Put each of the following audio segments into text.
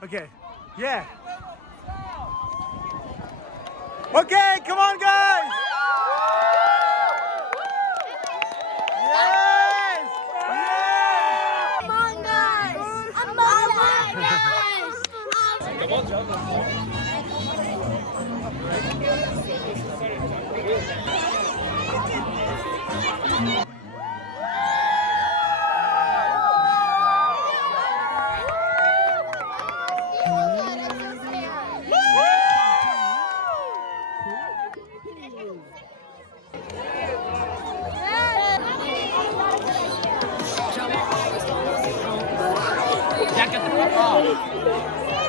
Okay. Yeah. Okay, come on, guys. Yes. Yes. Among Us! Among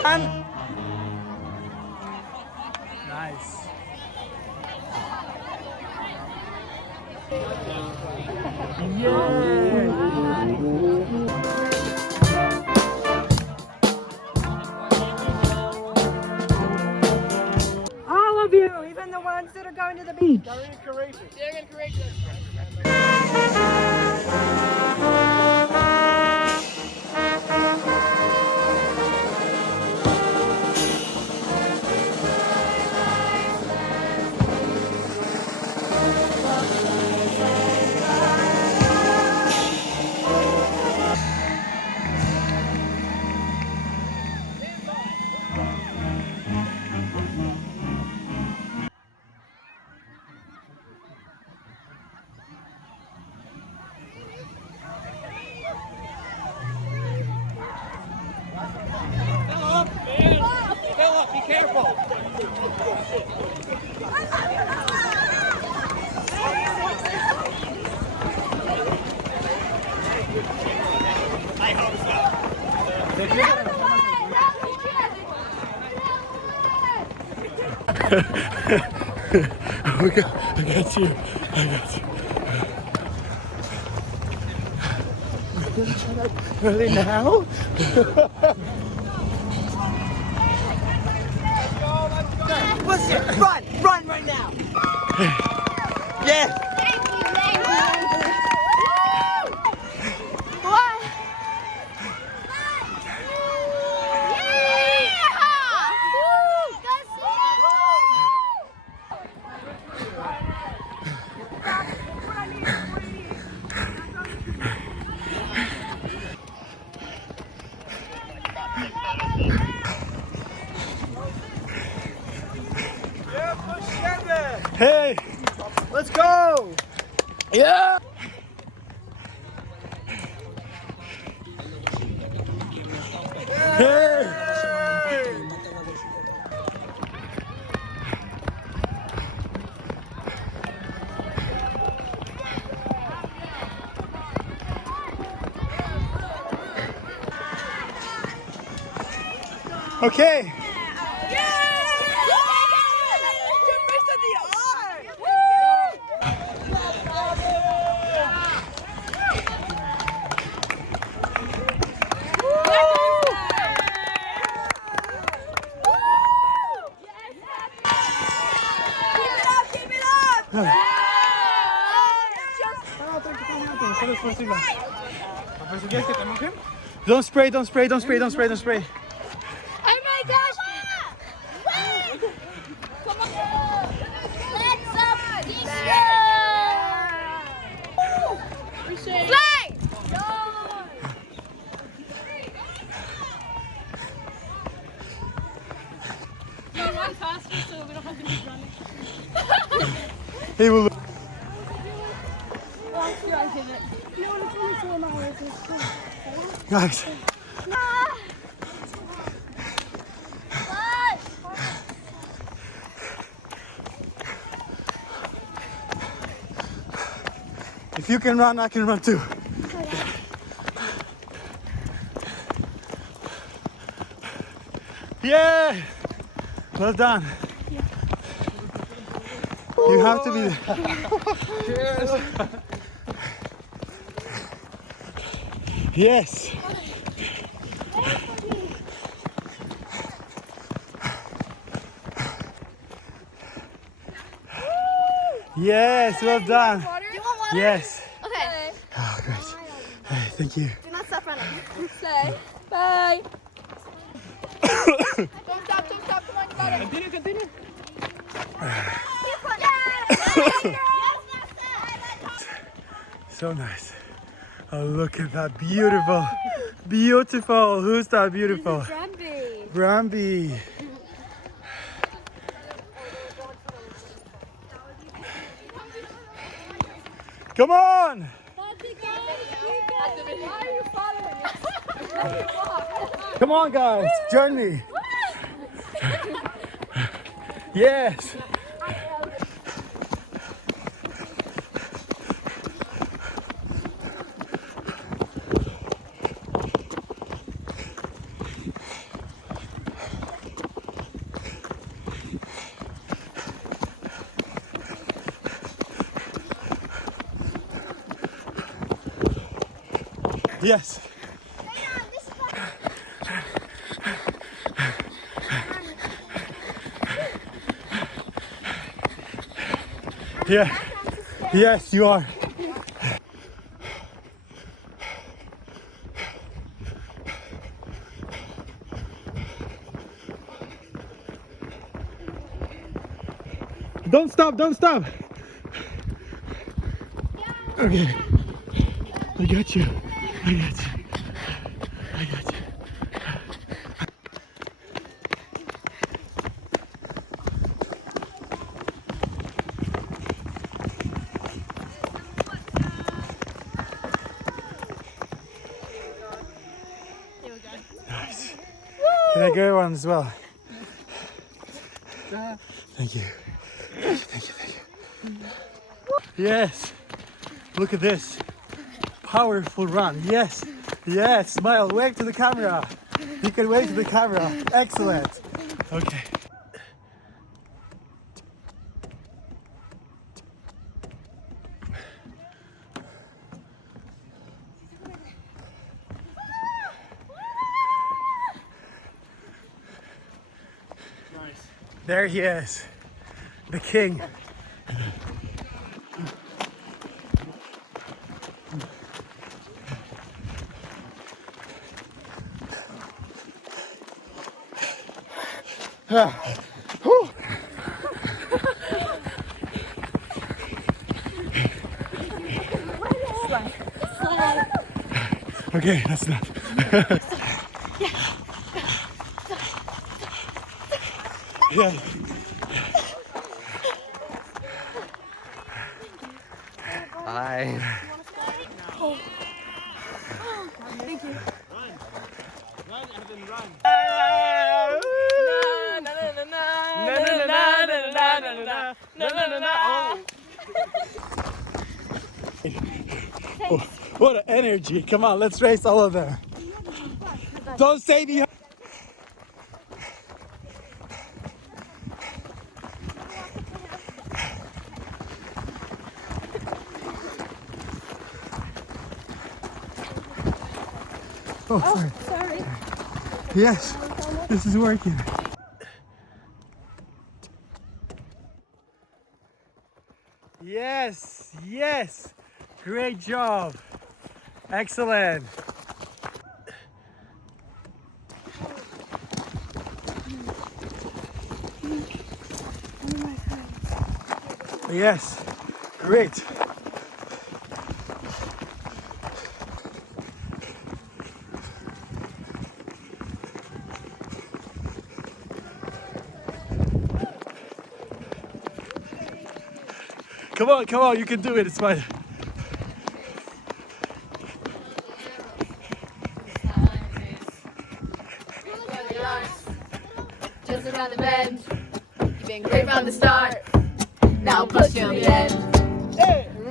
And nice. All of you, even the ones that are going to the beach. I got you. I got you. Ready now? Push it! Run! Run right now! Yes. Hey. Let's go! Yeah. Hey. Okay. Don't spray, don't spray, don't spray, don't spray, don't spray. Oh my gosh! Come on! Let's Fly! Run faster so we don't have to keep running. He will. Guys. If you can run, I can run too. Yeah! Well done. You have to be there. Yes. Yes, well done. Do you want water? Yes. Okay. Oh, great. Hey, thank you. Do not stop running. Say bye. Don't stop, don't stop. Come on, you got it. Continue, continue. So nice. Oh, look at that. Beautiful. Beautiful. Who's that beautiful? Bramby. Bramby. Come on. Why are you following us? Come on, guys. Join me. Yes. Yes. Yeah. Yes, you are. Don't stop, don't stop. Okay. I got you. I got you. I got you. Nice. Can I get one as well? Thank you. Thank you, thank you. Yes. Look at this. Powerful run. Yes. Yes. Smile. Wave to the camera. You can wave to the camera. Excellent. Okay. There he is. The king. Whew. Okay, that's enough. Yeah. Hi. Oh, what an energy. Come on, let's race all of them. Don't stay behind. Oh, sorry. Yes, this is working. Yes, yes. Great job. Excellent. Yes, great. Come on, you can do it, it's fine. Just around the bend. You've been great from the start. Now push till the end.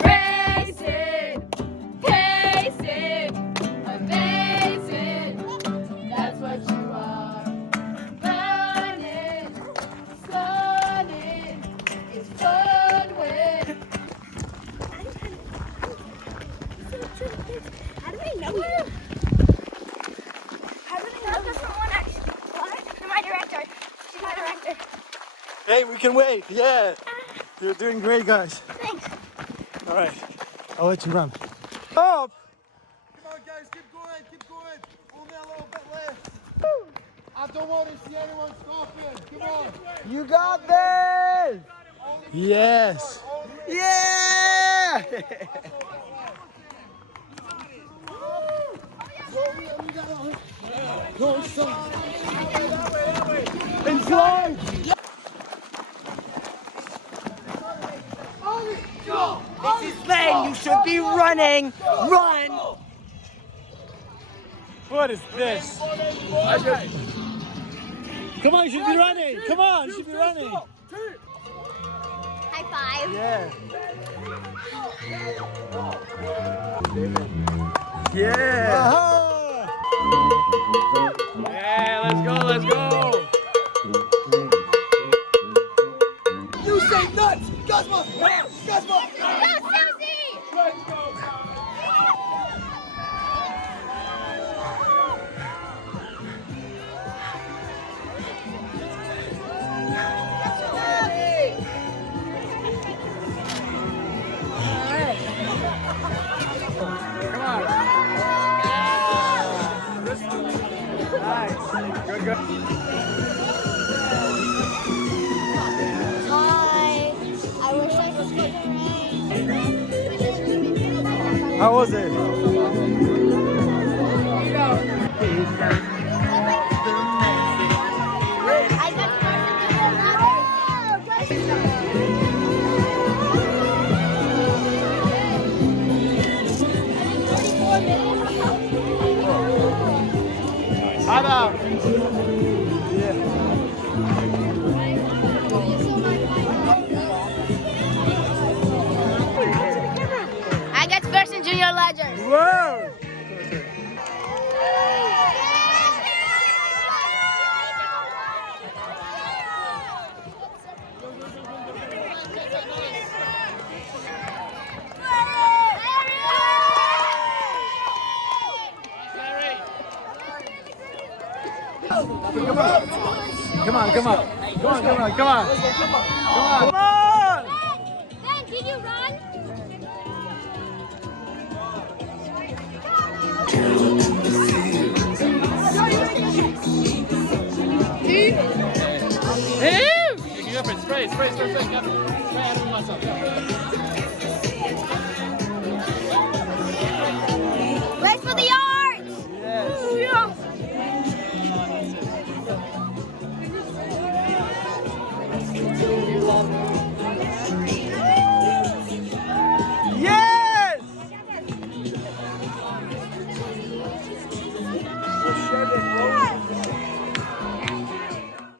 Racing, pacing, amazing. That's what you are. Running, stunning. It's fun when. How do they know you? How do they know someone actually? What? You're my director. She's my director. Hey, we can wait. Yeah. You're doing great, guys. Thanks. All right. I'll let you run. Up. Come on, guys, keep going, keep going. Only a little bit left. don't want to see anyone stopping. Come on. You got this! Yes. Yeah! And slide! This is lane, you should be running! Run! What is this? Come on, you should be running. Come on, you should be running. High five. Yeah. Yeah. Yeah, let's go, let's go! You say nuts! Guzma! Guzma! Go, Susie! Hi. I wish I could take a ride. How was it? I got first and I got first in junior ledgers. Whoa. Come on. Come on, come on. Come on, come on, come on. Come on. Ben, did you run? Spray, spray, spray, spray. Spray, I don't want myself.